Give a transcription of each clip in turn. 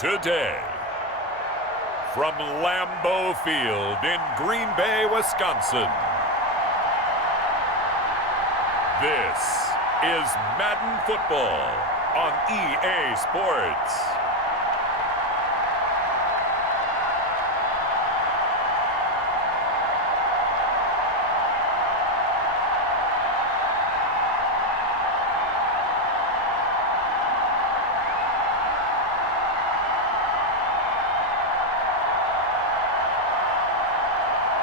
Today, from Lambeau Field in Green Bay, Wisconsin, this is Madden Football on EA Sports.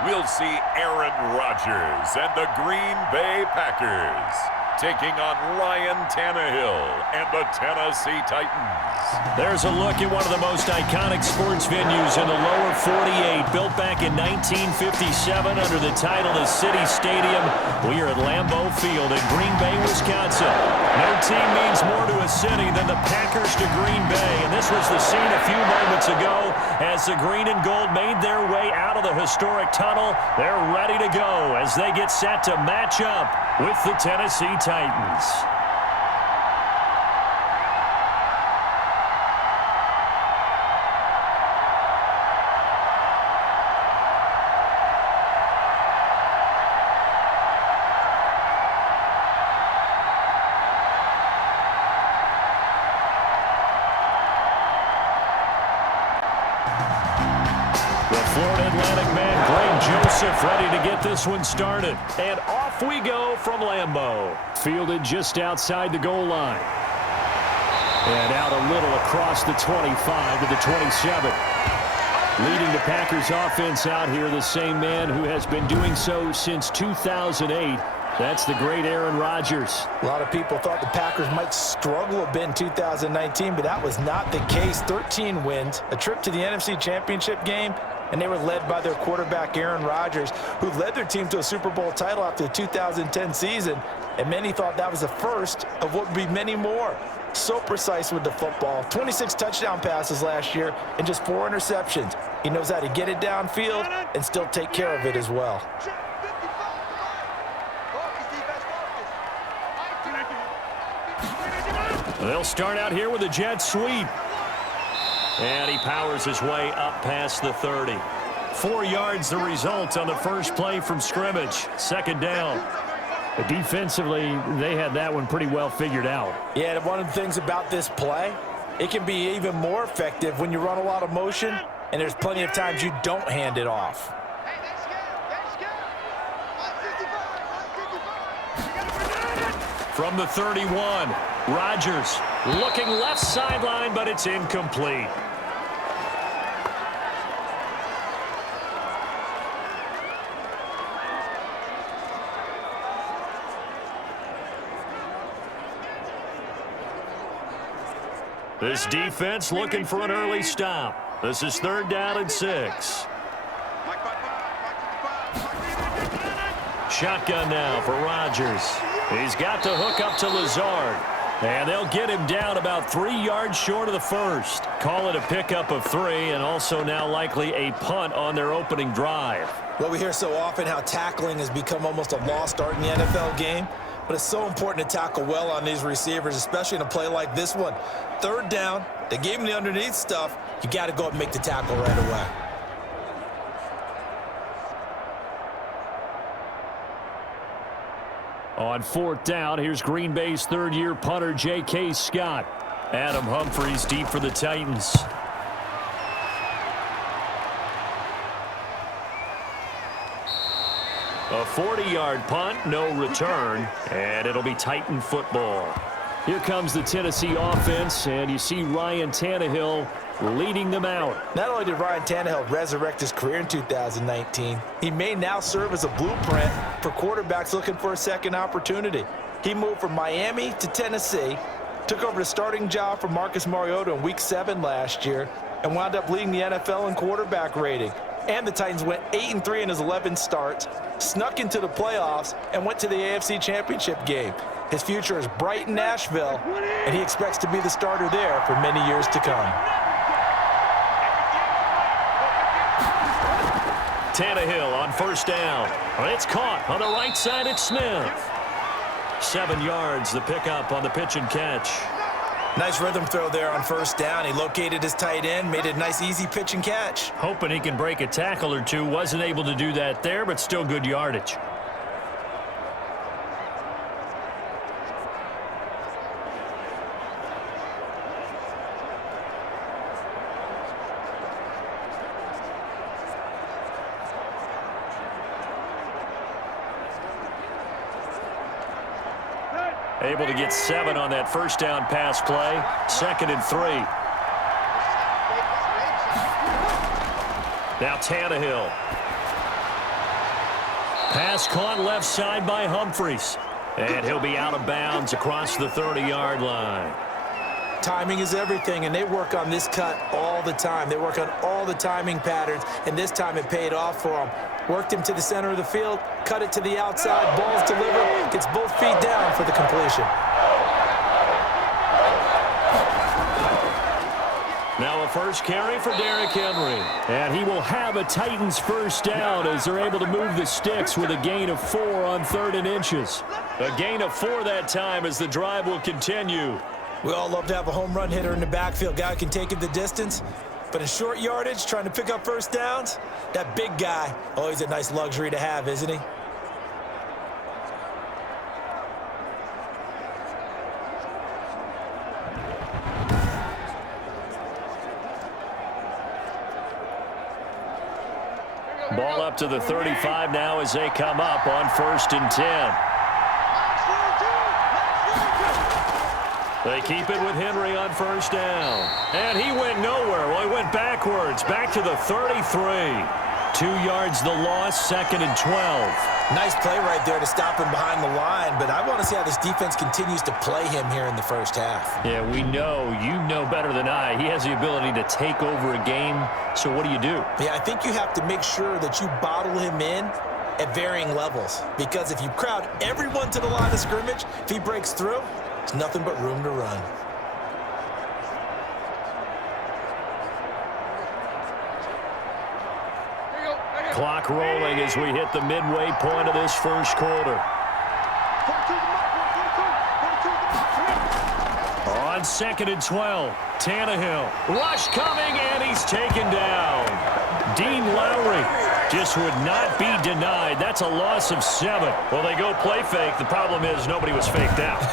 We'll see Aaron Rodgers and the Green Bay Packers taking on Ryan Tannehill and the Tennessee Titans. There's a look at one of the most iconic sports venues in the lower 48, built back in 1957 under the title of City Stadium. We are at Lambeau Field in Green Bay, Wisconsin. No team means more to a city than the Packers to Green Bay, and this was the scene a few moments ago as the green and gold made their way out of the historic tunnel. They're ready to go as they get set to match up with the Tennessee Titans. Ready to get this one started. And off we go from Lambeau. Fielded just outside the goal line. And out a little across the 25 to the 27. Leading the Packers offense out here, the same man who has been doing so since 2008. That's the great Aaron Rodgers. A lot of people thought the Packers might struggle a bit in 2019, but that was not the case. 13 wins, a trip to the NFC Championship game, and they were led by their quarterback, Aaron Rodgers, who led their team to a Super Bowl title after the 2010 season, and many thought that was the first of what would be many more. So precise with the football. 26 touchdown passes last year and just 4 interceptions. He knows how to get it downfield and still take care of it as well. They'll start out here with a jet sweep. And he powers his way up past the 30. 4 yards the result on the first play from scrimmage. Second down. But defensively, they had that one pretty well figured out. Yeah, one of the things about this play, it can be even more effective when you run a lot of motion, and there's plenty of times you don't hand it off. From the 31, Rodgers looking left sideline, but it's incomplete. This defense looking for an early stop. This is 3rd down and 6. Shotgun now for Rodgers. He's got the hook up to Lazard. And they'll get him down about 3 yards short of the first. Call it a pickup of 3, and also now likely a punt on their opening drive. Well, we hear so often how tackling has become almost a lost art in the NFL game. But it's so important to tackle well on these receivers, especially in a play like this one. 3rd down, they gave him the underneath stuff. You got to go up and make the tackle right away. On 4th down, here's Green Bay's 3rd-year punter, J.K. Scott. Adam Humphries deep for the Titans. A 40-yard punt, no return, and it'll be Titan football. Here comes the Tennessee offense, and you see Ryan Tannehill leading them out. Not only did Ryan Tannehill resurrect his career in 2019, he may now serve as a blueprint for quarterbacks looking for a second opportunity. He moved from Miami to Tennessee, took over the starting job for Marcus Mariota in Week 7 last year, and wound up leading the NFL in quarterback rating. And the Titans went 8-3 in his 11 starts, snuck into the playoffs, and went to the AFC Championship game. His future is bright in Nashville, and he expects to be the starter there for many years to come. Tannehill on 1st down. It's caught on the right side. It's Smith. 7 yards, the pickup on the pitch and catch. Nice rhythm throw there on first down. He located his tight end, made it a nice easy pitch and catch. Hoping he can break a tackle or two. Wasn't able to do that there, but still good yardage. Able to get 7 on that first down pass play. 2nd and 3. Now Tannehill. Pass caught left side by Humphries. And he'll be out of bounds across the 30-yard line. Timing is everything, and they work on this cut all the time. They work on all the timing patterns, and this time it paid off for them. Worked him to the center of the field, cut it to the outside, ball's delivered, gets both feet down for the completion. Now a first carry for Derrick Henry. And he will have a Titans first down as they're able to move the sticks with a gain of 4 on 3rd and inches. A gain of 4 that time as the drive will continue. We all love to have a home run hitter in the backfield. Guy who can take it the distance. But in short yardage, trying to pick up first downs, that big guy, oh, he's a nice luxury to have, isn't he? Ball up to the 35 now as they come up on 1st and 10. They keep it with Henry on first down. And he went nowhere. Well, he went backwards. Back to the 33. 2 yards the loss, 2nd and 12. Nice play right there to stop him behind the line, but I want to see how this defense continues to play him here in the first half. Yeah, we know. You know better than I. He has the ability to take over a game, so what do you do? Yeah, I think you have to make sure that you bottle him in at varying levels, because if you crowd everyone to the line of scrimmage, if he breaks through, there's nothing but room to run. Clock rolling as we hit the midway point of this first quarter. On 2nd and 12, Tannehill. Rush coming, and he's taken down. Dean Lowry just would not be denied. That's a loss of 7. Well, they go play fake. The problem is nobody was faked out.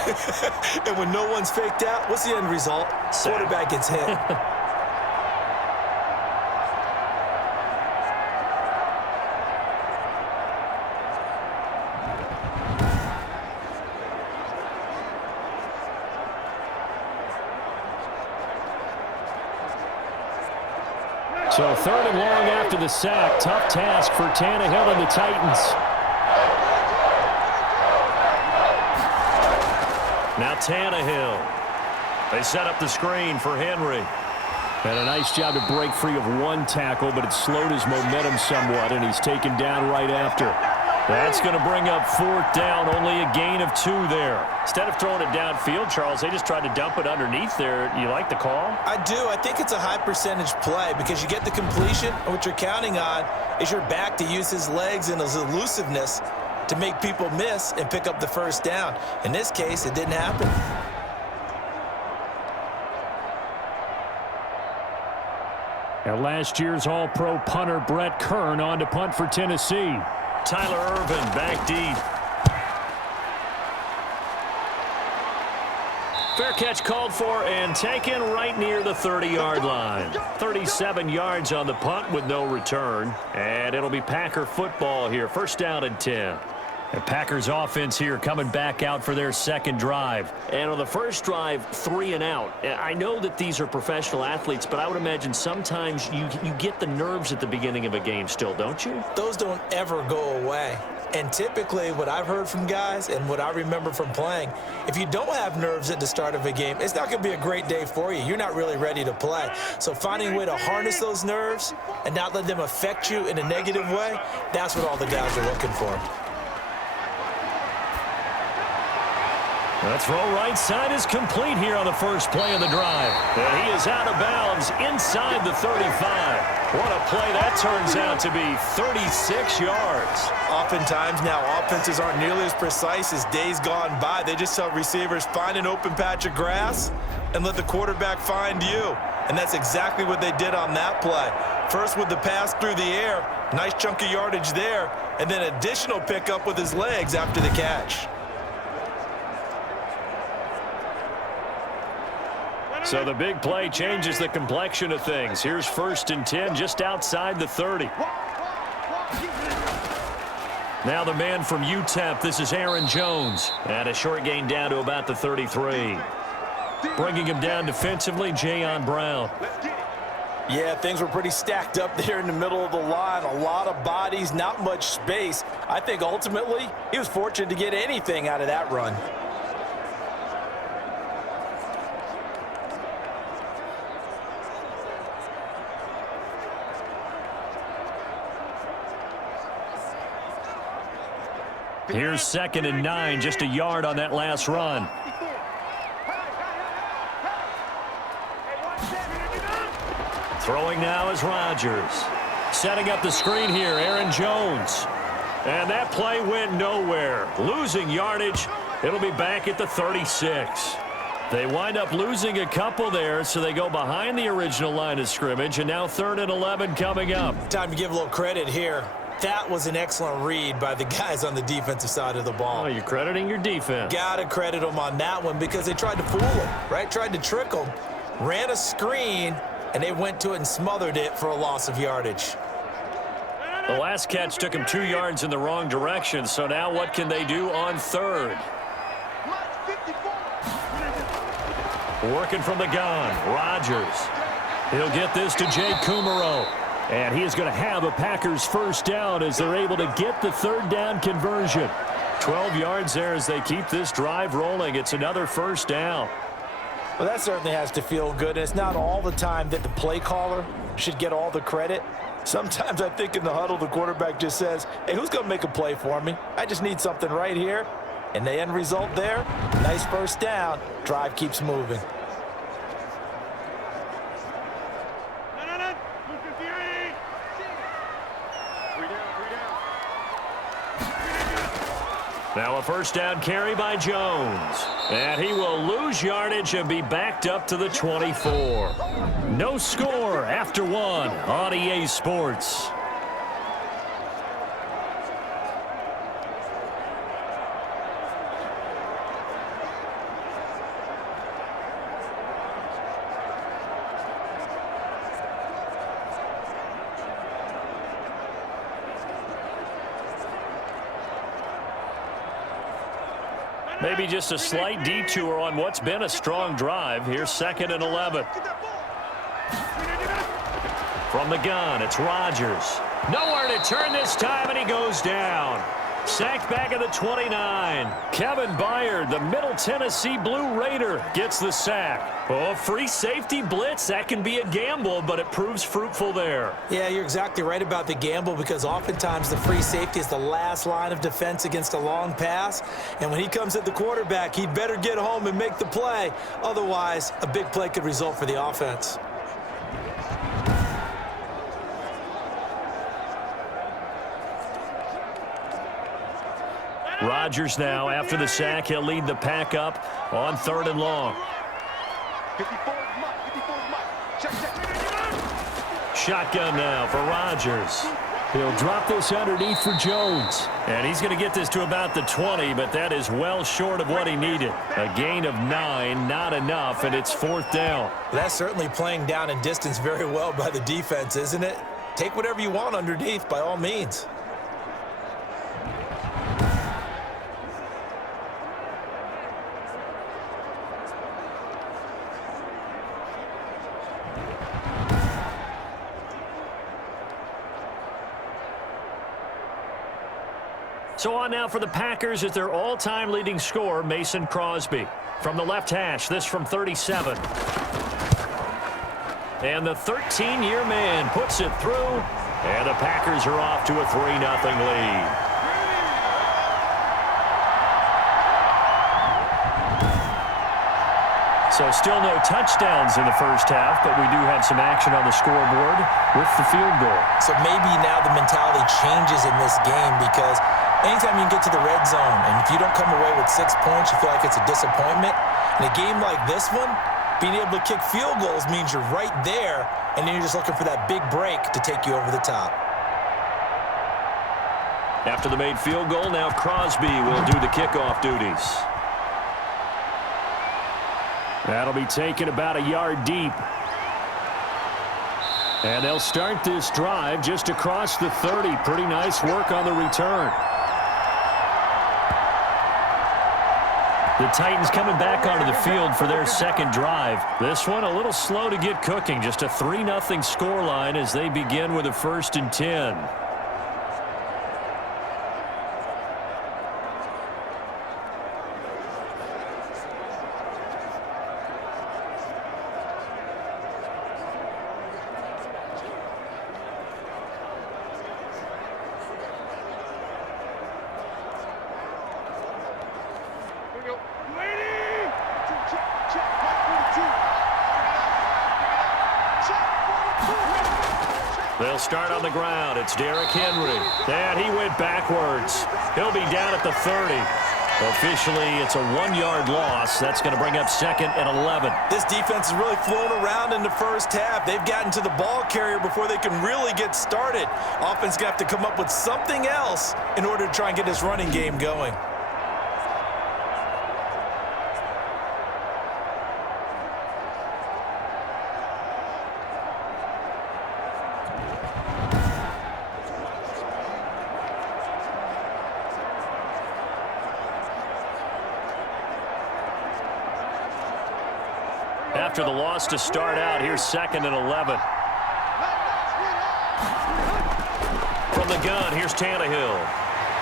And when no one's faked out, what's the end result? Quarterback gets hit. So 3rd and long after the sack. Tough task for Tannehill and the Titans. Now Tannehill. They set up the screen for Henry. And a nice job to break free of 1 tackle, but it slowed his momentum somewhat, and he's taken down right after. That's going to bring up 4th down, only a gain of 2 there. Instead of throwing it downfield, Charles, they just tried to dump it underneath there. You like the call? I do. I think it's a high percentage play because you get the completion, and what you're counting on is your back to use his legs and his elusiveness to make people miss and pick up the first down. In this case, it didn't happen. And last year's All-Pro punter Brett Kern on to punt for Tennessee. Tyler Irvin back deep. Fair catch called for and taken right near the 30-yard line. 37 yards on the punt with no return. And it'll be Packer football here. 1st down and 10. The Packers offense here coming back out for their 2nd drive. And on the first drive, 3 and out. I know that these are professional athletes, but I would imagine sometimes you get the nerves at the beginning of a game still, don't you? Those don't ever go away. And typically what I've heard from guys and what I remember from playing, if you don't have nerves at the start of a game, it's not going to be a great day for you. You're not really ready to play. So finding a way to harness those nerves and not let them affect you in a negative way, that's what all the guys are looking for. The throw right side is complete here on the first play of the drive. And he is out of bounds inside the 35. What a play that turns out to be, 36 yards. Oftentimes now, offenses aren't nearly as precise as days gone by. They just tell receivers, find an open patch of grass and let the quarterback find you. And that's exactly what they did on that play. First with the pass through the air, nice chunk of yardage there, and then additional pickup with his legs after the catch. So the big play changes the complexion of things. Here's 1st and 10 just outside the 30. Now the man from UTEP, this is Aaron Jones. And a short gain down to about the 33. Bringing him down defensively, Jayon Brown. Yeah, things were pretty stacked up there in the middle of the line. A lot of bodies, not much space. I think ultimately he was fortunate to get anything out of that run. Here's 2nd and 9, just a yard on that last run. Throwing now is Rodgers. Setting up the screen here, Aaron Jones. And that play went nowhere. Losing yardage. It'll be back at the 36. They wind up losing a couple there, so they go behind the original line of scrimmage, and now 3rd and 11 coming up. Time to give a little credit here. That was an excellent read by the guys on the defensive side of the ball. Oh, you're crediting your defense. Gotta credit them on that one because they tried to fool him, right? Tried to trick him. Ran a screen, and they went to it and smothered it for a loss of yardage. The last catch took him 2 yards in the wrong direction, so now what can they do on 3rd? Working from the gun, Rodgers. He'll get this to Jake Kumaro. And he is going to have a Packers first down as they're able to get the 3rd down conversion. 12 yards there as they keep this drive rolling. It's another first down. Well, that certainly has to feel good. It's not all the time that the play caller should get all the credit. Sometimes I think in the huddle, the quarterback just says, hey, who's going to make a play for me? I just need something right here. And the end result there, nice first down. Drive keeps moving. Now a first down carry by Jones. And he will lose yardage and be backed up to the 24. No score after 1 on EA Sports. Maybe just a slight detour on what's been a strong drive. Here's 2nd and 11. From the gun, it's Rodgers. Nowhere to turn this time, and he goes down. Sacked back at the 29. Kevin Byard, the Middle Tennessee Blue Raider, gets the sack. Oh, free safety blitz, that can be a gamble, but it proves fruitful there. Yeah, you're exactly right about the gamble because oftentimes the free safety is the last line of defense against a long pass. And when he comes at the quarterback, he'd better get home and make the play. Otherwise, a big play could result for the offense. Rodgers now, after the sack, he'll lead the pack up on 3rd and long. Shotgun now for Rodgers. He'll drop this underneath for Jones. And he's going to get this to about the 20, but that is well short of what he needed. A gain of 9, not enough, and it's 4th down. That's certainly playing down in distance very well by the defense, isn't it? Take whatever you want underneath, by all means. So on now for the Packers is their all-time leading scorer, Mason Crosby. From the left hash, this from 37. And the 13-year man puts it through, and the Packers are off to a 3-0 lead. still no touchdowns in the first half, but we do have some action on the scoreboard with the field goal. So maybe now the mentality changes in this game because anytime you can get to the red zone and if you don't come away with 6 points, you feel like it's a disappointment. In a game like this one, being able to kick field goals means you're right there, and then you're just looking for that big break to take you over the top. After the made field goal, now Crosby will do the kickoff duties. That'll be taken about a yard deep. And they'll start this drive just across the 30. Pretty nice work on the return. The Titans coming back onto the field for their second drive. This one a little slow to get cooking. Just a 3-0 scoreline as they begin with a 1st and 10. They'll start on the ground. It's Derrick Henry. And he went backwards. He'll be down at the 30. Officially, it's a 1-yard loss. That's going to bring up 2nd and 11. This defense has really flown around in the first half. They've gotten to the ball carrier before they can really get started. Offense going to have to come up with something else in order to try and get this running game going. After the loss to start out, here's 2nd and 11. From the gun, here's Tannehill.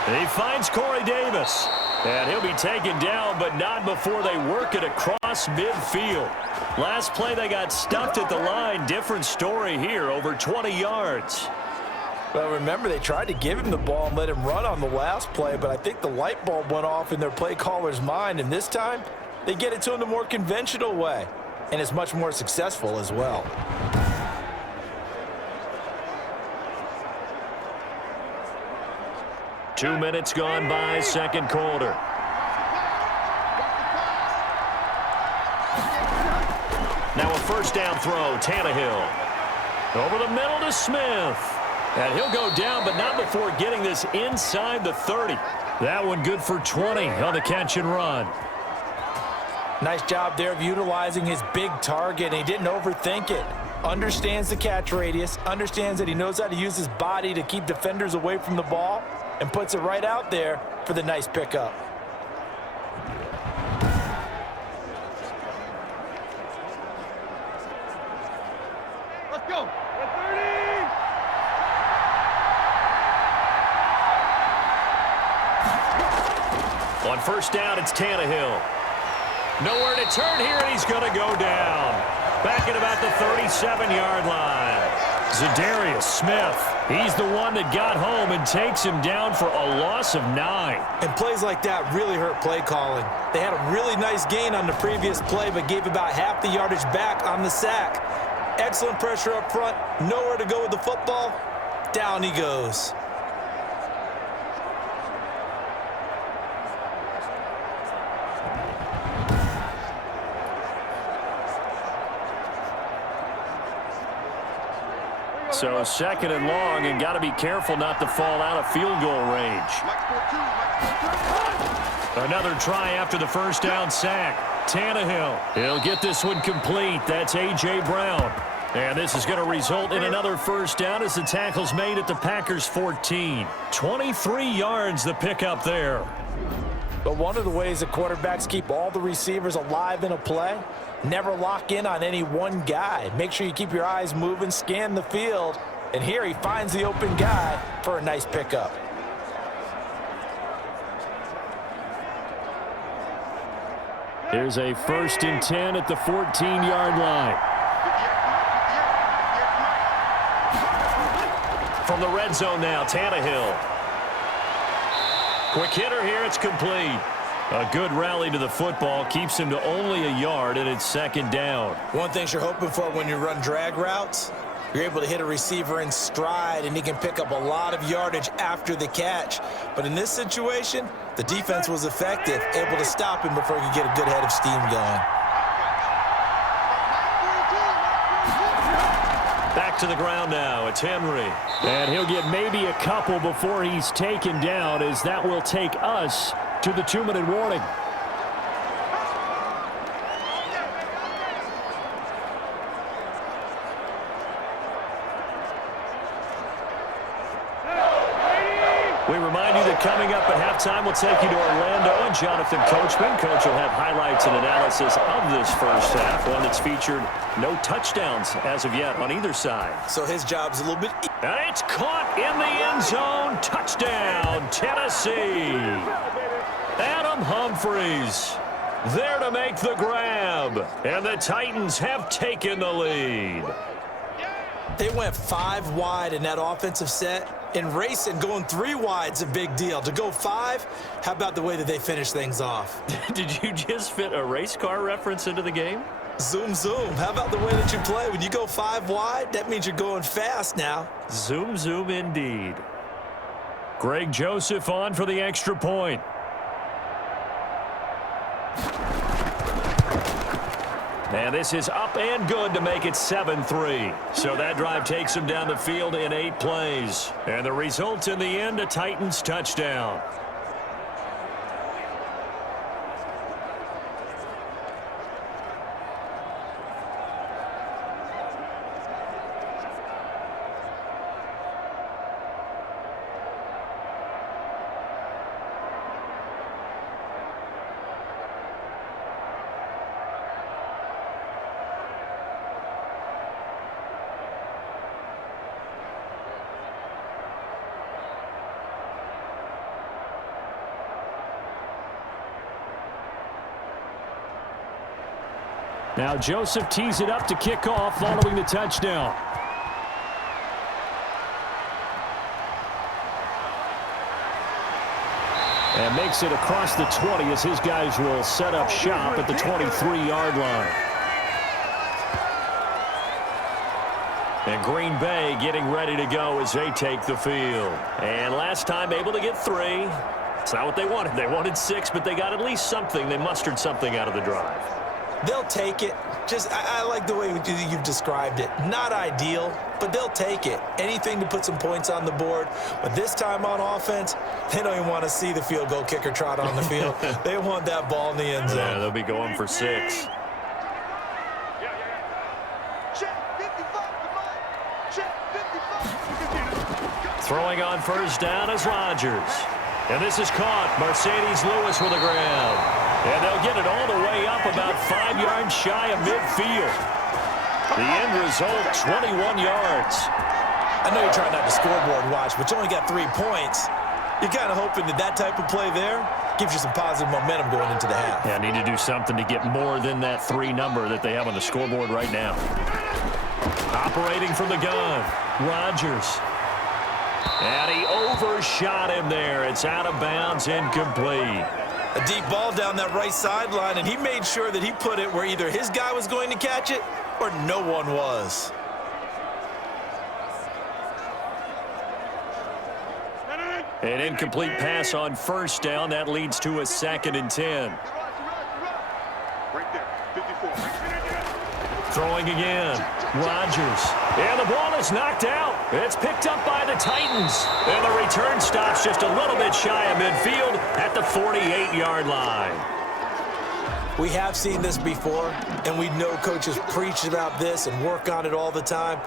And he finds Corey Davis. And he'll be taken down, but not before they work it across midfield. Last play, they got stuffed at the line. Different story here, over 20 yards. Well, remember, they tried to give him the ball and let him run on the last play, but I think the light bulb went off in their play caller's mind, and this time, they get it to him the more conventional way. And it's much more successful as well. Two minutes gone by, second quarter. Now a first down throw, Tannehill. Over the middle to Smith. And he'll go down, but not before getting this inside the 30. That one good for 20 on the catch and run. Nice job there of utilizing his big target, and he didn't overthink it. Understands the catch radius, understands that he knows how to use his body to keep defenders away from the ball, and puts it right out there for the nice pickup. Let's go. 30. On first down, it's Tannehill. Nowhere to turn here, and he's going to go down. Back at about the 37-yard line. Zadarius Smith, he's the one that got home and takes him down for a loss of 9. And plays like that really hurt play calling. They had a really nice gain on the previous play, but gave about half the yardage back on the sack. Excellent pressure up front, nowhere to go with the football. Down he goes. So 2nd and long, and got to be careful not to fall out of field goal range. Another try after the first down sack. Tannehill, he'll get this one complete. That's A.J. Brown. And this is going to result in another first down as the tackle's made at the Packers' 14. 23 yards the pickup there. But one of the ways that quarterbacks keep all the receivers alive in a play, never lock in on any one guy. Make sure you keep your eyes moving, scan the field, and here he finds the open guy for a nice pickup. Here's a 1st and 10 at the 14-yard line. From the red zone now, Tannehill. Quick hitter here, it's complete. A good rally to the football keeps him to only a yard, and it's second down. One thing you're hoping for when you run drag routes, you're able to hit a receiver in stride, and he can pick up a lot of yardage after the catch. But in this situation, the defense was effective, able to stop him before he could get a good head of steam going. Back to the ground now. It's Henry. And he'll get maybe a couple before he's taken down, as that will take us to the 2-minute warning. We remind you that coming up at halftime, we'll take you to Orlando and Jonathan Coachman. Coach will have highlights and analysis of this first half, one that's featured no touchdowns as of yet on either side. So his job's a little bit... And it's caught in the end zone. Touchdown, Tennessee. Adam Humphries there to make the grab. And the Titans have taken the lead. They went 5 wide in that offensive set. In racing, going 3 wide's a big deal. To go 5, how about the way that they finish things off? Did you just fit a race car reference into the game? Zoom, zoom. How about the way that you play? When you go 5 wide, that means you're going fast now. Zoom, zoom indeed. Greg Joseph on for the extra point. And this is up and good to make it 7-3. So that drive takes him down the field in 8 plays. And the result in the end, a Titans touchdown. Now Joseph tees it up to kick off following the touchdown. And makes it across the 20 as his guys will set up shop at the 23-yard line. And Green Bay getting ready to go as they take the field. And last time able to get 3. It's not what they wanted. They wanted 6, but they got at least something. They mustered something out of the drive. They'll take it. I like the way you've described it. Not ideal, but they'll take it. Anything to put some points on the board. But this time on offense, they don't even want to see the field goal kicker trot on the field. They want that ball in the end zone. Yeah, they'll be going for 6. Throwing on first down is Rodgers. And this is caught. Mercedes Lewis with a grab. And they'll get it all the way up about 5 yards shy of midfield. The end result, 21 yards. I know you're trying not to scoreboard watch, but you only got 3 points. You're kind of hoping that type of play there gives you some positive momentum going into the half. Yeah, need to do something to get more than that 3 number that they have on the scoreboard right now. Operating from the gun, Rodgers. And he overshot him there. It's out of bounds, incomplete. A deep ball down that right sideline, and he made sure that he put it where either his guy was going to catch it or no one was. An incomplete pass on first down. That leads to a 2nd and 10. Right there, 54. Throwing again. Rodgers. And the ball is knocked out. It's picked up by the Titans. And the return stops just a little bit shy of midfield at the 48-yard line. We have seen this before, and we know coaches preach about this and work on it all the time.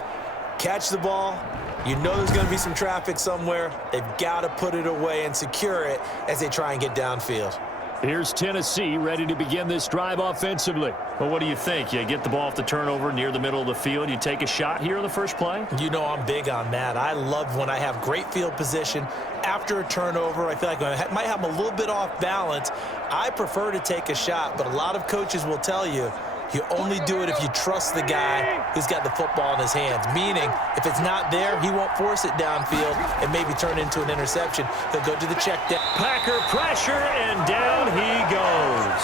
Catch the ball. You know there's going to be some traffic somewhere. They've got to put it away and secure it as they try and get downfield. Here's Tennessee ready to begin this drive offensively. Well, what do you think? You get the ball off the turnover near the middle of the field. You take a shot here in the first play? You know I'm big on that. I love when I have great field position. After a turnover, I feel like I might have a little bit off balance. I prefer to take a shot, but a lot of coaches will tell you You only do it if you trust the guy who's got the football in his hands, meaning if it's not there, he won't force it downfield and maybe turn into an interception. He'll go to the check down. Packer pressure, and down he goes.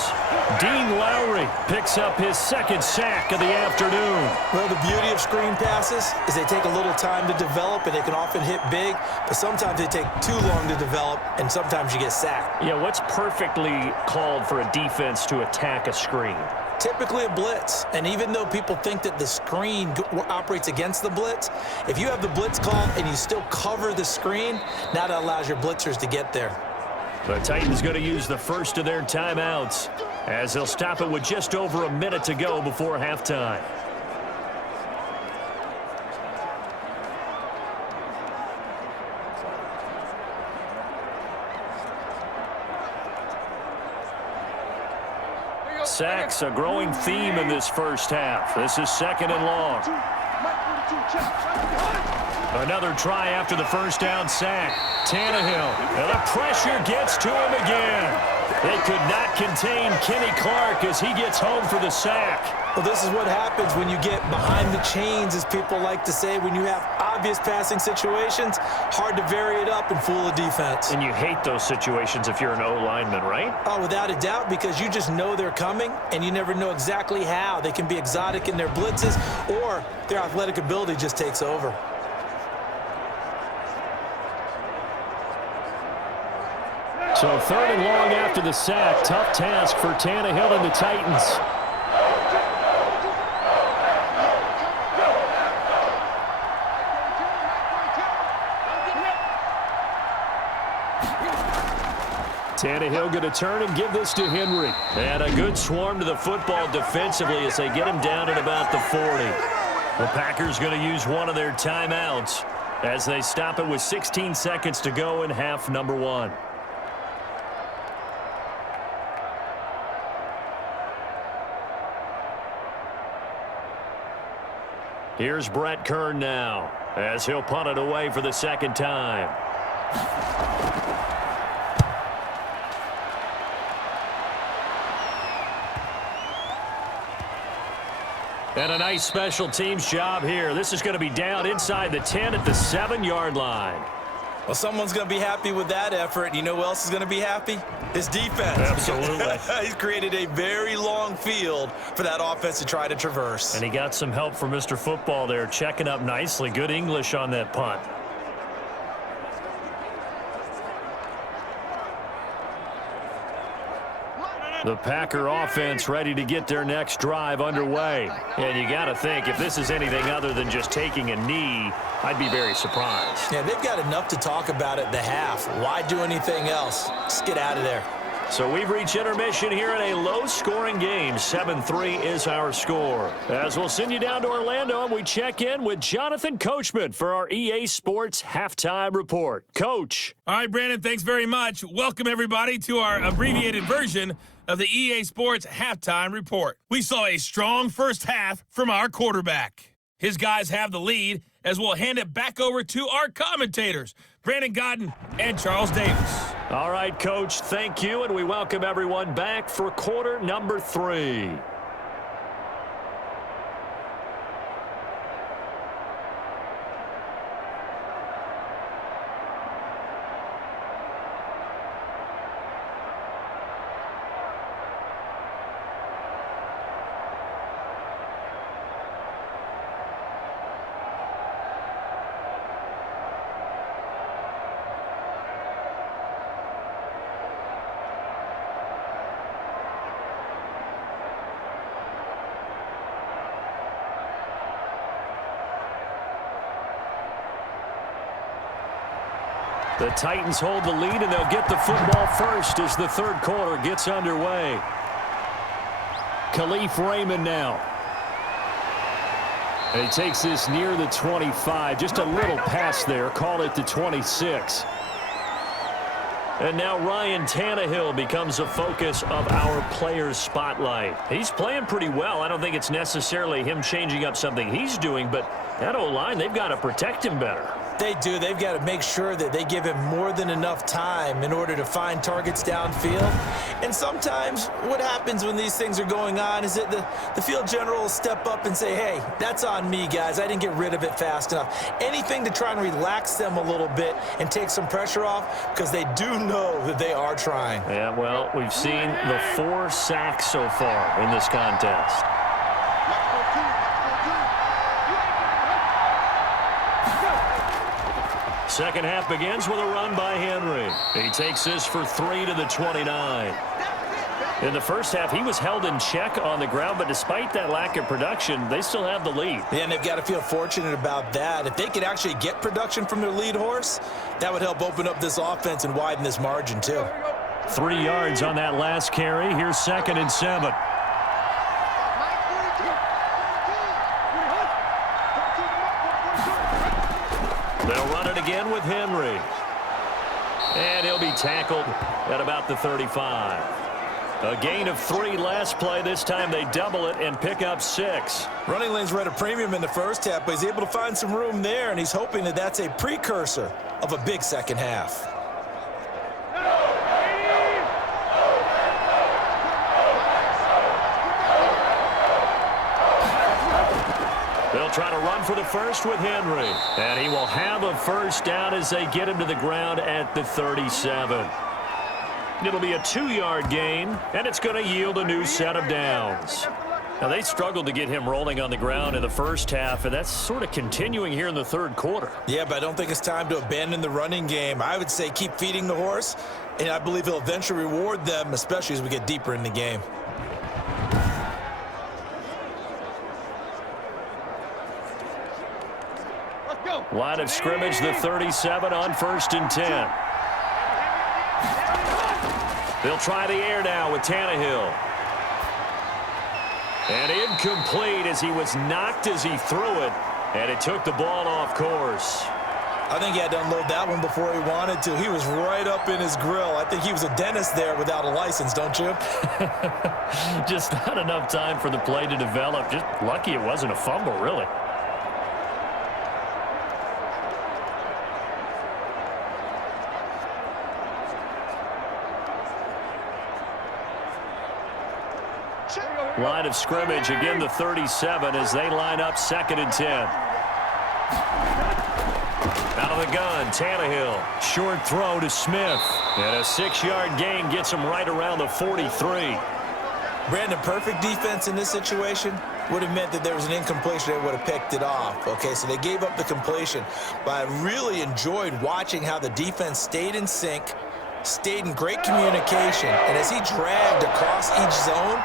Dean Lowry picks up his second sack of the afternoon. Well, the beauty of screen passes is they take a little time to develop, and they can often hit big, but sometimes they take too long to develop, and sometimes you get sacked. Yeah, what's perfectly called for a defense to attack a screen? Typically a blitz, and even though people think that the screen operates against the blitz, if you have the blitz called and you still cover the screen, now that allows your blitzers to get there. The Titans going to use the first of their timeouts as they'll stop it with just over a minute to go before halftime. Sacks, a growing theme in this first half. This is second and long. Another try after the first down sack. Tannehill, and the pressure gets to him again. They could not contain Kenny Clark as he gets home for the sack. Well, this is what happens when you get behind the chains, as people like to say. When you have obvious passing situations, hard to vary it up and fool a defense. And you hate those situations if you're an O-lineman, right? Oh, without a doubt, because you just know they're coming, and you never know exactly how. They can be exotic in their blitzes, or their athletic ability just takes over. So third and long after the sack. Tough task for Tannehill and the Titans. Tannehill going to turn and give this to Henry. And a good swarm to the football defensively as they get him down at about the 40. The Packers going to use one of their timeouts as they stop it with 16 seconds to go in half number one. Here's Brett Kern now as he'll punt it away for the second time. And a nice special teams job here. This is going to be down inside the 10 at the 7-yard line. Well, someone's going to be happy with that effort. And you know who else is going to be happy? His defense. Absolutely. He's created a very long field for that offense to try to traverse. And he got some help from Mr. Football there, checking up nicely. Good English on that punt. The Packer offense ready to get their next drive underway. And you got to think, if this is anything other than just taking a knee, I'd be very surprised. Yeah, they've got enough to talk about at the half. Why do anything else? Just get out of there. So we've reached intermission here in a low-scoring game. 7-3 is our score. As we'll send you down to Orlando, and we check in with Jonathan Coachman for our EA Sports Halftime Report. Coach. All right, Brandon, thanks very much. Welcome, everybody, to our abbreviated version of the EA Sports Halftime Report. We saw a strong first half from our quarterback. His guys have the lead as we'll hand it back over to our commentators, Brandon Godden and Charles Davis. All right, Coach, thank you, and we welcome everyone back for quarter number 3. The Titans hold the lead, and they'll get the football first as the third quarter gets underway. Khalif Raymond now. And he takes this near the 25. Just a little pass there. Call it the 26. And now Ryan Tannehill becomes a focus of our players' spotlight. He's playing pretty well. I don't think it's necessarily him changing up something he's doing, but that O-line, they've got to protect him better. They do. They've got to make sure that they give him more than enough time in order to find targets downfield. And sometimes what happens when these things are going on is that the field general will step up and say, hey, that's on me, guys. I didn't get rid of it fast enough. Anything to try and relax them a little bit and take some pressure off, because they do know that they are trying. Yeah, well, we've seen the 4 sacks so far in this contest. Second half begins with a run by Henry. He takes this for 3 to the 29. In the first half, he was held in check on the ground, but despite that lack of production, they still have the lead. Yeah, and they've got to feel fortunate about that. If they could actually get production from their lead horse, that would help open up this offense and widen this margin too. 3 yards on that last carry. Here's 2nd and 7. They'll run it again with Henry. And he'll be tackled at about the 35. A gain of 3 last play. This time they double it and pick up 6. Running lanes were at a premium in the first half, but he's able to find some room there, and he's hoping that that's a precursor of a big second half. They'll try to run for the first with Henry. And he will have a first down as they get him to the ground at the 37. It'll be a 2-yard gain, and it's going to yield a new set of downs. Now, they struggled to get him rolling on the ground in the first half, and that's sort of continuing here in the third quarter. Yeah, but I don't think it's time to abandon the running game. I would say keep feeding the horse, and I believe he'll eventually reward them, especially as we get deeper in the game. Line of scrimmage, the 37 on 1st and 10. They'll try the air now with Tannehill. And incomplete as he was knocked as he threw it, and it took the ball off course. I think he had to unload that one before he wanted to. He was right up in his grill. I think he was a dentist there without a license, don't you? Just not enough time for the play to develop. Just lucky it wasn't a fumble, really. Line of scrimmage, again the 37 as they line up 2nd and 10. Out of the gun, Tannehill. Short throw to Smith. And a 6-yard gain gets him right around the 43. Brandon, perfect defense in this situation would have meant that there was an incompletion. They would have picked it off. Okay, so they gave up the completion. But I really enjoyed watching how the defense stayed in sync, stayed in great communication. And as he dragged across each zone,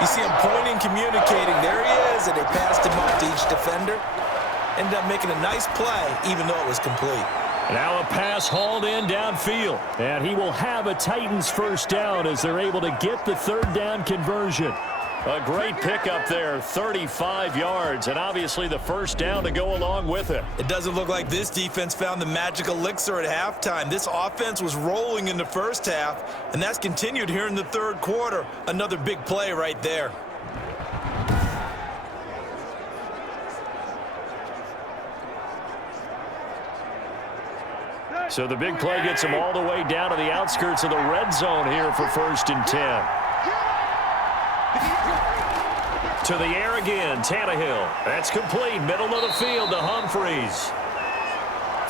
you see him pointing, communicating. There he is, and they passed him up to each defender. Ended up making a nice play, even though it was complete. Now a pass hauled in downfield. And he will have a Titans first down as they're able to get the 3rd down conversion. A great pickup there, 35 yards, and obviously the first down to go along with it. It doesn't look like this defense found the magic elixir at halftime. This offense was rolling in the first half, and that's continued here in the third quarter. Another big play right there. So the big play gets him all the way down to the outskirts of the red zone here for 1st and 10. To the air again, Tannehill. That's complete, middle of the field to Humphries.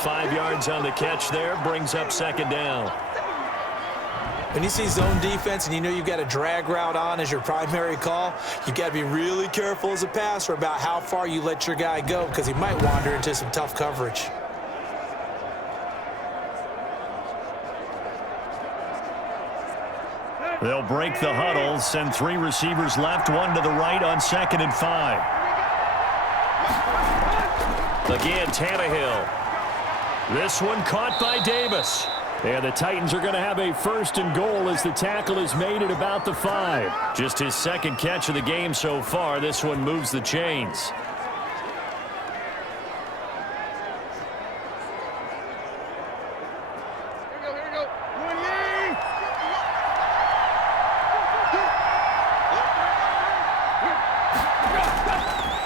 5 yards on the catch there, brings up 2nd down. When you see zone defense and you know you've got a drag route on as your primary call, you've got to be really careful as a passer about how far you let your guy go, because he might wander into some tough coverage. They'll break the huddle, send 3 receivers left, 1 to the right on 2nd and 5. Again, Tannehill. This one caught by Davis. And the Titans are going to have a 1st and goal as the tackle is made at about the 5. Just his 2nd catch of the game so far. This one moves the chains.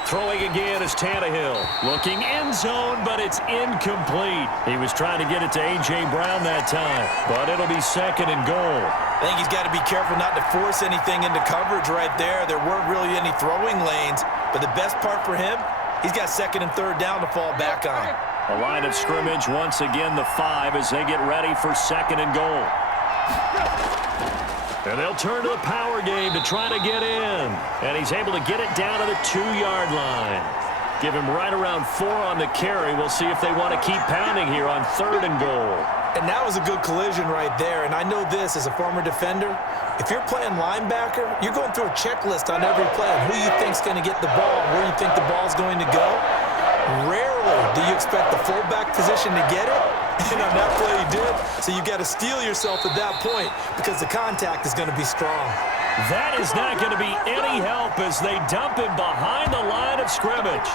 Throwing again, a Here's Tannehill looking end zone, but it's incomplete. He was trying to get it to A.J. Brown that time, but it'll be 2nd and goal. I think he's got to be careful not to force anything into coverage right there. There weren't really any throwing lanes, but the best part for him, he's got 2nd and 3rd down to fall back on. A line of scrimmage once again, the 5, as they get ready for 2nd and goal. And they'll turn to the power game to try to get in. And he's able to get it down to the 2-yard line. Give him right around 4 on the carry. We'll see if they want to keep pounding here on 3rd and goal. And that was a good collision right there. And I know this as a former defender. If you're playing linebacker, you're going through a checklist on every play on who you think's going to get the ball, where you think the ball's going to go. Rarely do you expect the fullback position to get it. And on that play he did. So you got to steel yourself at that point because the contact is going to be strong. That is not going to be any help as they dump him behind the line of scrimmage.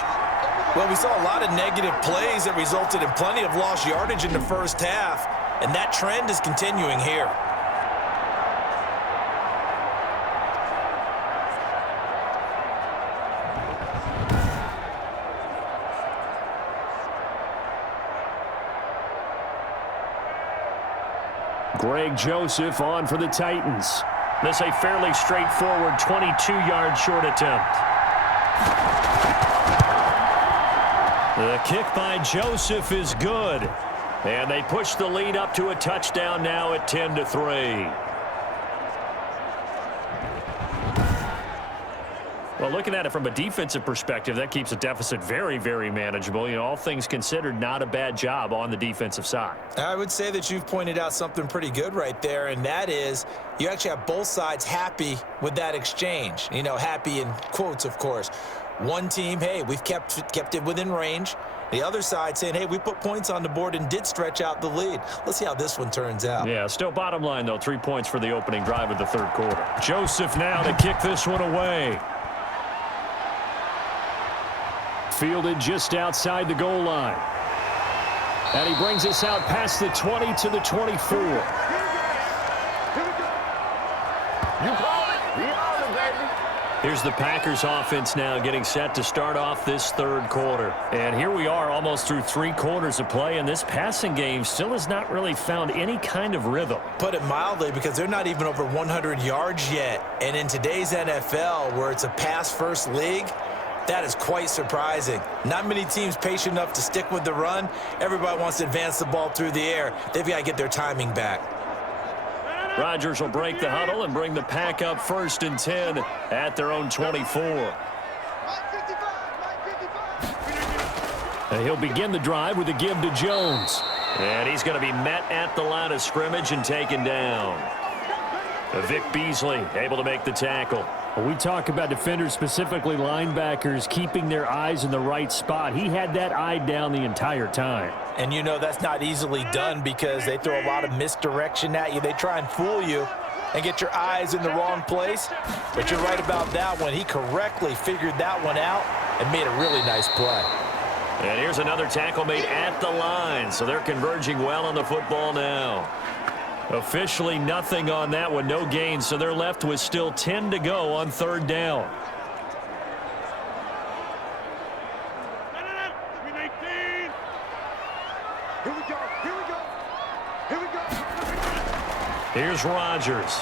Well, we saw a lot of negative plays that resulted in plenty of lost yardage in the first half, and that trend is continuing here. Greg Joseph on for the Titans. This a fairly straightforward 22-yard short attempt. The kick by Joseph is good. And they push the lead up to a touchdown now at 10-3. Well, looking at it from a defensive perspective, that keeps the deficit very, very manageable. You know, all things considered, not a bad job on the defensive side. I would say that you've pointed out something pretty good right there, and that is you actually have both sides happy with that exchange. You know, happy in quotes, of course. One team, hey, we've kept it within range. The other side saying, hey, we put points on the board and did stretch out the lead. Let's see how this one turns out. Yeah, still bottom line, though, 3 points for the opening drive of the 3rd quarter. Joseph now to kick this one away. Fielded just outside the goal line. And he brings us out past the 20 to the 24. Here's the Packers offense now getting set to start off this 3rd quarter. And here we are almost through 3 quarters of play, and this passing game still has not really found any kind of rhythm. Put it mildly, because they're not even over 100 yards yet. And in today's NFL, where it's a pass-first league, that is quite surprising. Not many teams patient enough to stick with the run. Everybody wants to advance the ball through the air. They've got to get their timing back. Rodgers will break the huddle and bring the pack up 1st and 10 at their own 24. And he'll begin the drive with a give to Jones. And he's going to be met at the line of scrimmage and taken down. Vic Beasley able to make the tackle. When we talk about defenders, specifically linebackers, keeping their eyes in the right spot, he had that eye down the entire time. And you know that's not easily done because they throw a lot of misdirection at you. They try and fool you and get your eyes in the wrong place. But you're right about that one. He correctly figured that one out and made a really nice play. And here's another tackle made at the line. So they're converging well on the football now. Officially nothing on that one, no gain, so they're left with still 10 to go on 3rd down. Here's Rodgers.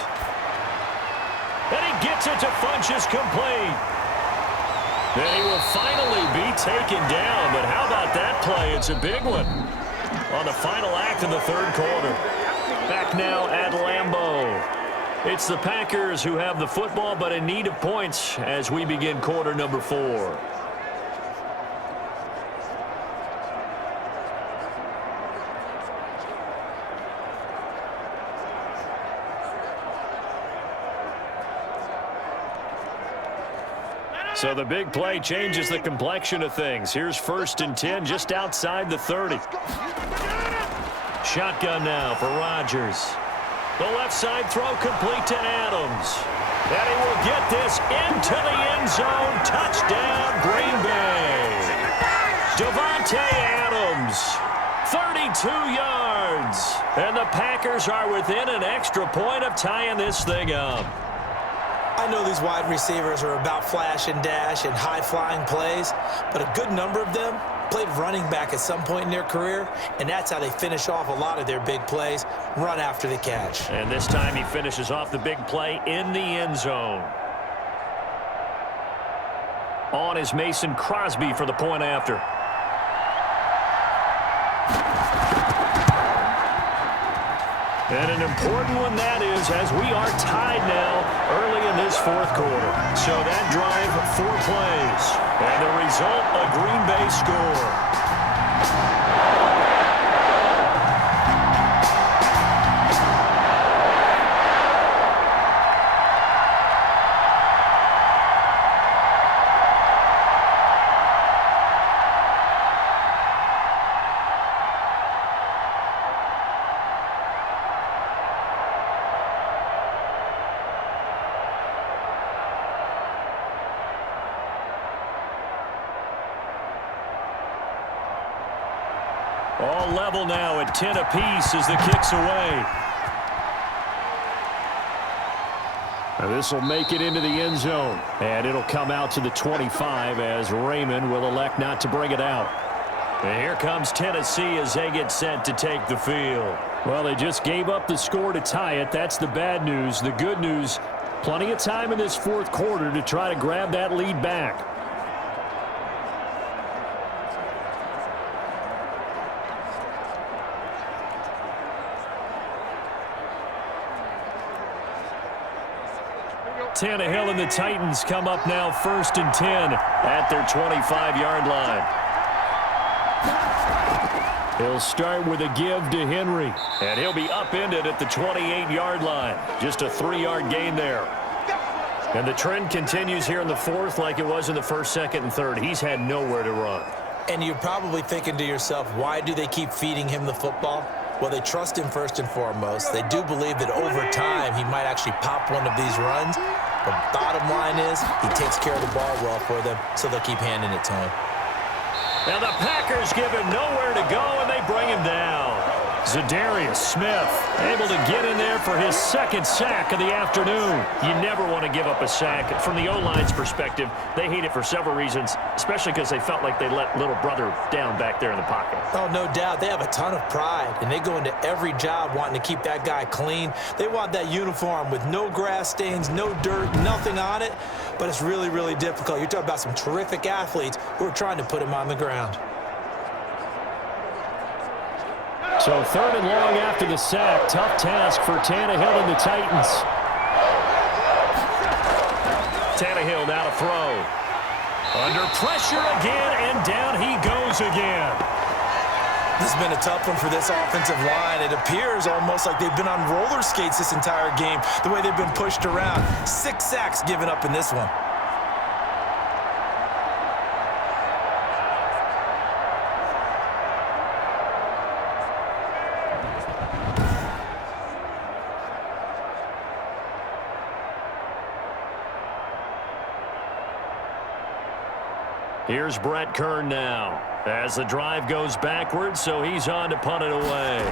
And he gets it to Funchess complete. And he will finally be taken down, but how about that play? It's a big one on the final act of the 3rd quarter. Back now at Lambeau. It's the Packers who have the football, but in need of points as we begin quarter number 4. So the big play changes the complexion of things. Here's 1st and 10 just outside the 30. Shotgun now for Rodgers. The left side throw complete to Adams. And he will get this into the end zone. Touchdown, Green Bay. Davante Adams, 32 yards. And the Packers are within an extra point of tying this thing up. I know these wide receivers are about flash and dash and high-flying plays, but a good number of them played running back at some point in their career, and that's how they finish off a lot of their big plays, run after the catch. And this time he finishes off the big play in the end zone. On is Mason Crosby for the point after. And an important one that is, as we are tied now early in this fourth quarter. So that drive, 4 plays. And the result, a Green Bay score. All level now at 10 apiece as the kick's away. Now this will make it into the end zone. And it'll come out to the 25 as Raymond will elect not to bring it out. And here comes Tennessee as they get set to take the field. Well, they just gave up the score to tie it. That's the bad news. The good news, plenty of time in this fourth quarter to try to grab that lead back. Tannehill and the Titans come up now 1st and 10 at their 25-yard line. He'll start with a give to Henry, and he'll be upended at the 28-yard line. Just a 3-yard gain there. And the trend continues here in the fourth like it was in the first, second, and third. He's had nowhere to run. And you're probably thinking to yourself, why do they keep feeding him the football? Well, they trust him first and foremost. They do believe that over time he might actually pop one of these runs. The bottom line is he takes care of the ball well for them, so they'll keep handing it to him. Now the Packers give him nowhere to go, and they bring him down. Zadarius Smith able to get in there for his second sack of the afternoon. You never want to give up a sack. From the O-line's perspective, they hate it for several reasons, especially because they felt like they let little brother down back there in the pocket. Oh, no doubt. They have a ton of pride, and they go into every job wanting to keep that guy clean. They want that uniform with no grass stains, no dirt, nothing on it, but it's really, really difficult. You're talking about some terrific athletes who are trying to put him on the ground. So 3rd and long after the sack. Tough task for Tannehill and the Titans. Tannehill now to throw. Under pressure again, and down he goes again. This has been a tough one for this offensive line. It appears almost like they've been on roller skates this entire game, the way they've been pushed around. 6 sacks given up in this one. Here's Brett Kern now as the drive goes backwards, so he's on to punt it away.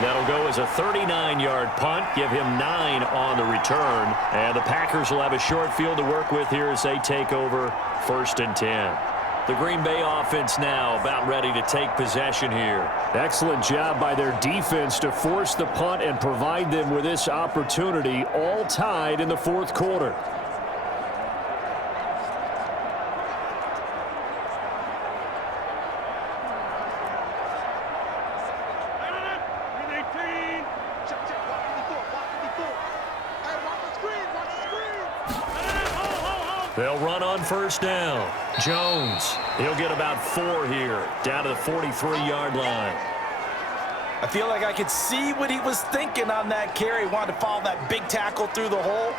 That'll go as a 39-yard punt, give him 9 on the return, and the Packers will have a short field to work with here as they take over 1st and 10. The Green Bay offense now about ready to take possession here. Excellent job by their defense to force the punt and provide them with this opportunity, all tied in the fourth quarter. They'll run on 1st down. Jones, he'll get about 4 here, down to the 43-yard line. I feel like I could see what he was thinking on that carry. Wanted to follow that big tackle through the hole.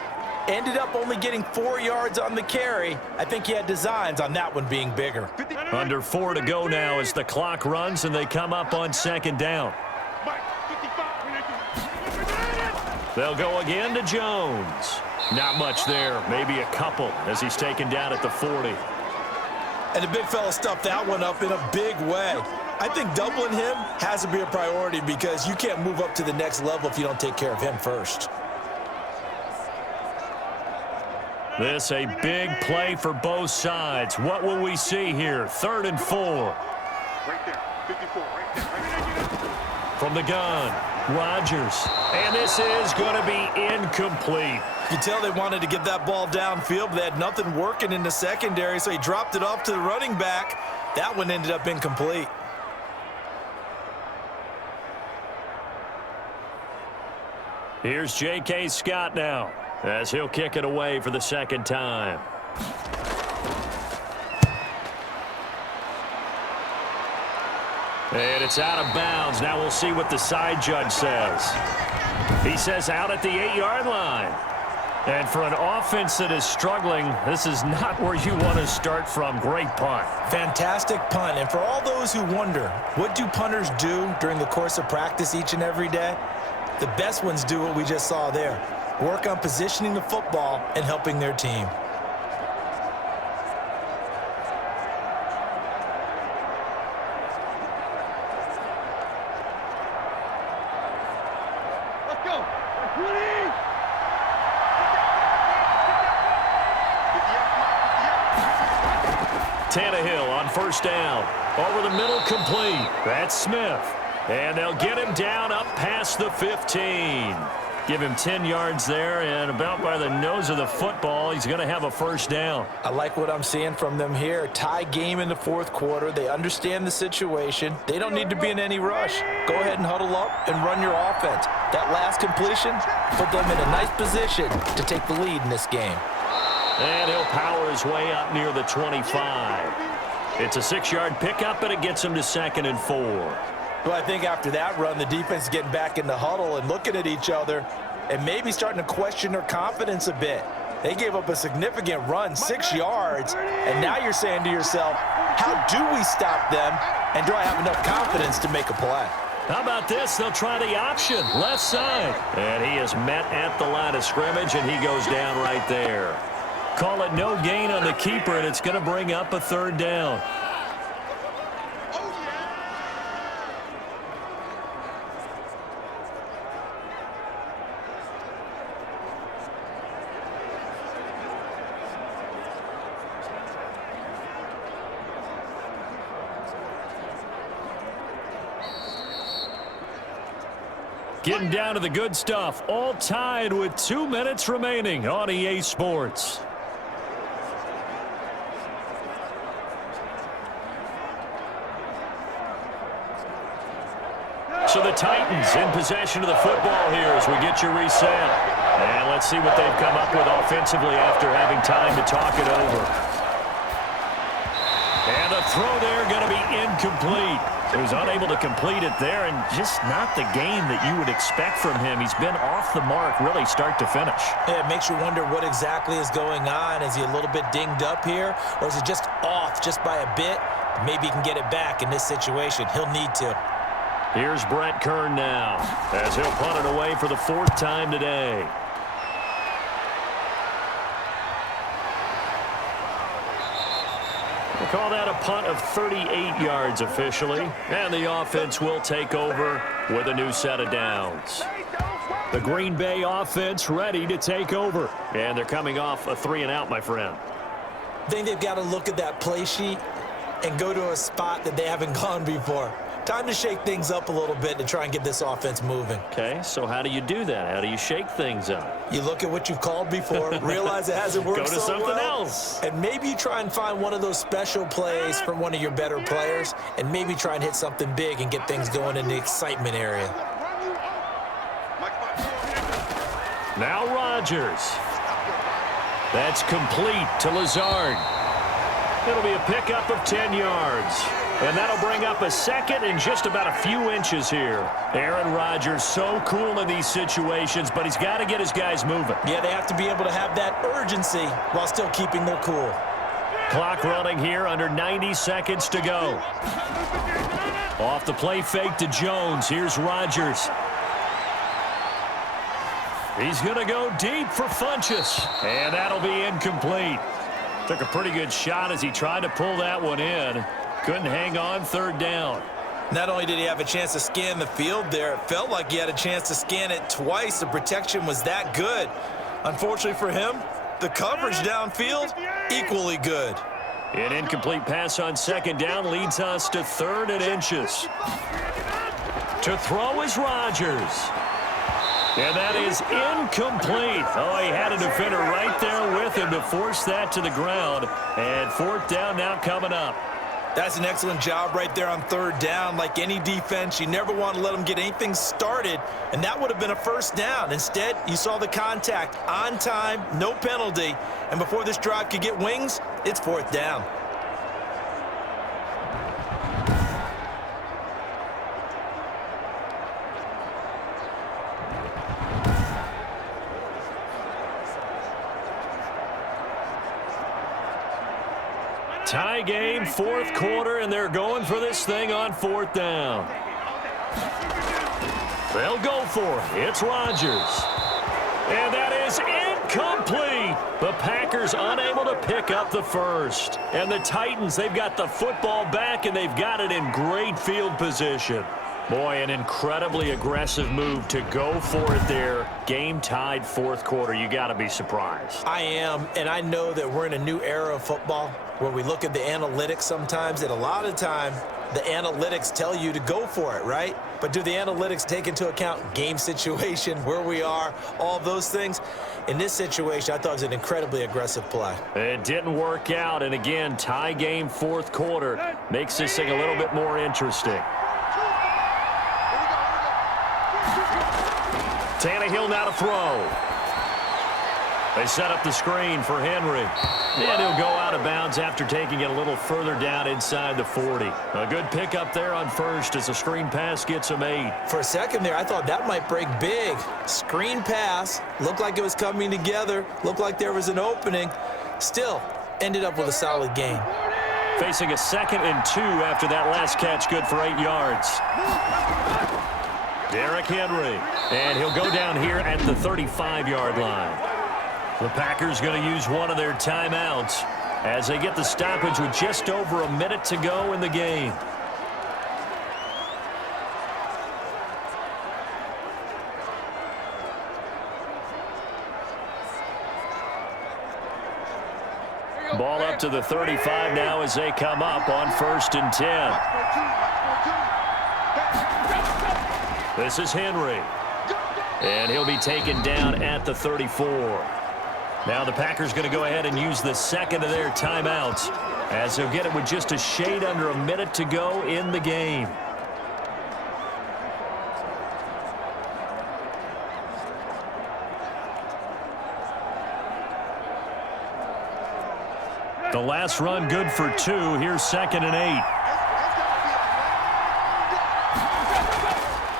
Ended up only getting 4 yards on the carry. I think he had designs on that one being bigger. Under 4 to go now as the clock runs and they come up on 2nd down. They'll go again to Jones. Not much there, maybe a couple as he's taken down at the 40. And the big fella stuffed that one up in a big way. I think doubling him has to be a priority because you can't move up to the next level if you don't take care of him first. This a big play for both sides. What will we see here? 3rd and 4. Right there, 54, right there, right there. From the gun, Rodgers. And this is going to be incomplete. You can tell they wanted to get that ball downfield, but they had nothing working in the secondary, so he dropped it off to the running back. That one ended up incomplete. Here's J.K. Scott now, as he'll kick it away for the second time. And it's out of bounds. Now we'll see what the side judge says. He says out at the 8-yard line. And for an offense that is struggling, this is not where you want to start from. Great punt. Fantastic punt. And for all those who wonder, what do punters do during the course of practice each and every day? The best ones do what we just saw there. Work on positioning the football and helping their team. Let's go. Ready? Tannehill on first down. Over the middle, complete. That's Smith. And they'll get him down up past the 15. Give him 10 yards there, and about by the nose of the football, he's going to have a first down. I like what I'm seeing from them here. Tie game in the 4th quarter. They understand the situation. They don't need to be in any rush. Go ahead and huddle up and run your offense. That last completion put them in a nice position to take the lead in this game. And he'll power his way up near the 25. It's a 6-yard pickup, and it gets him to 2nd and 4. Well, I think after that run, the defense is getting back in the huddle and looking at each other and maybe starting to question their confidence a bit. They gave up a significant run, 6 yards, and now you're saying to yourself, how do we stop them, and do I have enough confidence to make a play? How about this? They'll try the option, left side. And he is met at the line of scrimmage, and he goes down right there. Call it no gain on the keeper, and it's going to bring up a 3rd down. Getting down to the good stuff, all tied with 2 minutes remaining on EA Sports. So the Titans in possession of the football here as we get you reset. And let's see what they've come up with offensively after having time to talk it over. And the throw there going to be incomplete. He was unable to complete it there, and just not the game that you would expect from him. He's been off the mark really start to finish. Yeah, it makes you wonder what exactly is going on. Is he a little bit dinged up here, or is it just off just by a bit? Maybe he can get it back in this situation. He'll need to. Here's Brett Kern now, as he'll punt it away for the 4th time today. We'll call that a punt of 38 yards officially, and the offense will take over with a new set of downs. The Green Bay offense ready to take over, and they're coming off a 3-and-out, my friend. I think they've got to look at that play sheet and go to a spot that they haven't gone before. Time to shake things up a little bit to try and get this offense moving. Okay, so how do you do that? How do you shake things up? You look at what you've called before, realize it hasn't worked Go to so something well, else. and maybe you try and find one of those special plays from one of your better players, and maybe try and hit something big and get things going in the excitement area. Now Rodgers. That's complete to Lazard. It'll be a pickup of 10 yards. And that'll bring up a 2nd and just about a few inches here. Aaron Rodgers so cool in these situations, but he's got to get his guys moving. Yeah, they have to be able to have that urgency while still keeping their cool. Clock running here, under 90 seconds to go. Off the play fake to Jones. Here's Rodgers. He's going to go deep for Funchess, and that'll be incomplete. Took a pretty good shot as he tried to pull that one in. Couldn't hang on, third down. Not only did he have a chance to scan the field there, it felt like he had a chance to scan it twice. The protection was that good. Unfortunately for him, the coverage downfield, equally good. An incomplete pass on second down leads us to 3rd and inches. To throw is Rodgers. And that is incomplete. Oh, he had a defender right there with him to force that to the ground. And 4th down now coming up. That's an excellent job right there on 3rd down. Like any defense, you never want to let them get anything started, and that would have been a 1st down. Instead, you saw the contact on time, no penalty, and before this drive could get wings, it's 4th down. Tie game, 4th quarter, and they're going for this thing on 4th down. They'll go for it. It's Rodgers. And that is incomplete. The Packers unable to pick up the first. And the Titans, they've got the football back, and they've got it in great field position. Boy, an incredibly aggressive move to go for it there. Game tied 4th quarter. You got to be surprised. I am, and I know that we're in a new era of football where we look at the analytics sometimes, and a lot of time the analytics tell you to go for it, right? But do the analytics take into account game situation, where we are, all those things? In this situation, I thought it was an incredibly aggressive play. It didn't work out, and again, tie game 4th quarter makes this thing a little bit more interesting. Tannehill now to throw. They set up the screen for Henry. And he'll go out of bounds after taking it a little further down inside the 40. A good pickup there on 1st as the screen pass gets him 8. For a second there, I thought that might break big. Screen pass, looked like it was coming together, looked like there was an opening. Still, ended up with a solid gain. Facing a 2nd and 2 after that last catch, good for 8 yards. Derrick Henry, and he'll go down here at the 35-yard line. The Packers going to use one of their timeouts as they get the stoppage with just over a minute to go in the game. Ball up to the 35 now as they come up on 1st and 10. This is Henry. And he'll be taken down at the 34. Now the Packers going to go ahead and use the 2nd of their timeouts as they'll get it with just a shade under a minute to go in the game. The last run good for 2. Here's 2nd and 8.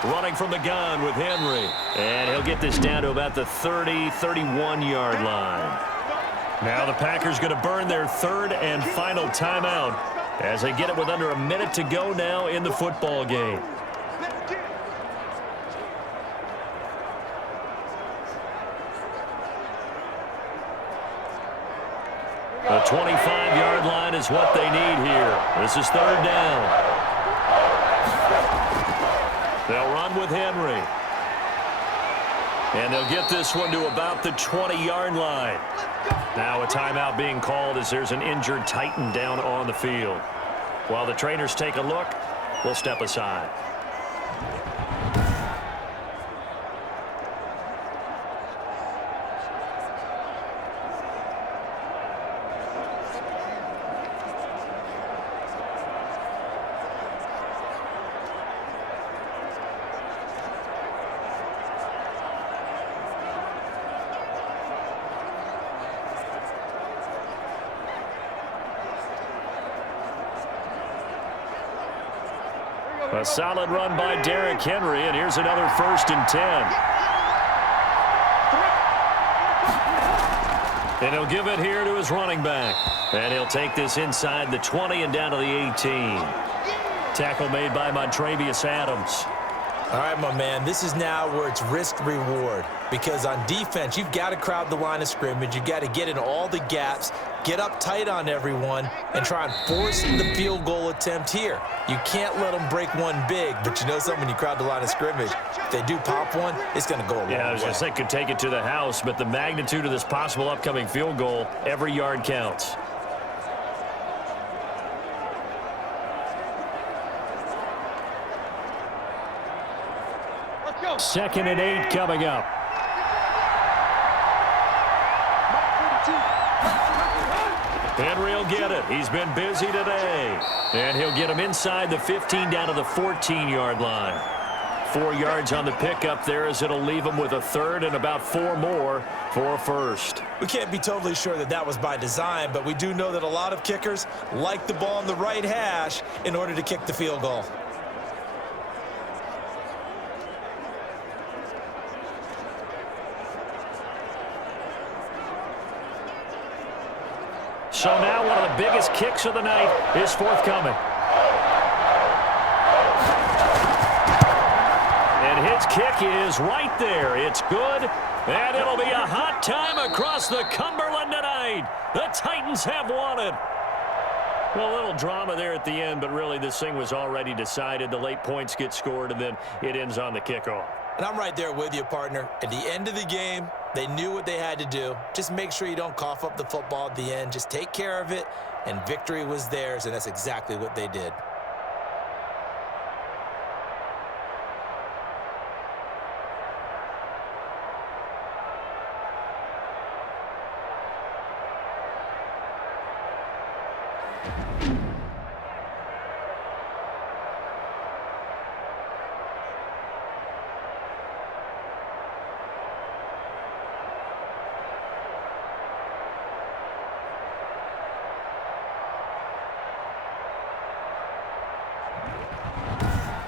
Running from the gun with Henry. And he'll get this down to about the 30, 31-yard line. Now the Packers going to burn their 3rd and final timeout as they get it with under a minute to go now in the football game. The 25-yard line is what they need here. This is 3rd down. They'll run with Henry. And they'll get this one to about the 20-yard line. Now a timeout being called as there's an injured Titan down on the field. While the trainers take a look, we'll step aside. A solid run by Derrick Henry, and here's another 1st and 10. And he'll give it here to his running back. And he'll take this inside the 20 and down to the 18. Tackle made by Montrevious Adams. All right, my man, this is now where it's risk-reward, because on defense, you've got to crowd the line of scrimmage. You've got to get in all the gaps, get up tight on everyone, and try and force the field goal attempt here. You can't let them break one big, but you know something, when you crowd the line of scrimmage, if they do pop one, it's going to go a long way. Yeah, I was going to say could take it to the house, but the magnitude of this possible upcoming field goal, every yard counts. Second and 8 coming up. Henry will get it. He's been busy today. And he'll get him inside the 15 down to the 14-yard line. 4 yards on the pickup there, as it'll leave him with a third and about 4 more for a first. We can't be totally sure that that was by design, but we do know that a lot of kickers like the ball on the right hash in order to kick the field goal. So now one of the biggest kicks of the night is forthcoming. And his kick is right there. It's good, and it'll be a hot time across the Cumberland tonight. The Titans have won it. Well, a little drama there at the end, but really this thing was already decided. The late points get scored, and then it ends on the kickoff. And I'm right there with you, partner. At the end of the game, they knew what they had to do. Just make sure you don't cough up the football at the end. Just take care of it, and victory was theirs, and that's exactly what they did.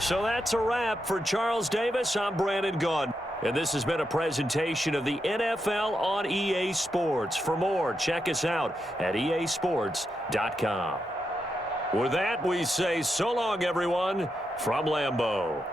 So that's a wrap for Charles Davis. I'm Brandon Gaudin. And this has been a presentation of the NFL on EA Sports. For more, check us out at easports.com. With that, we say so long, everyone, from Lambeau.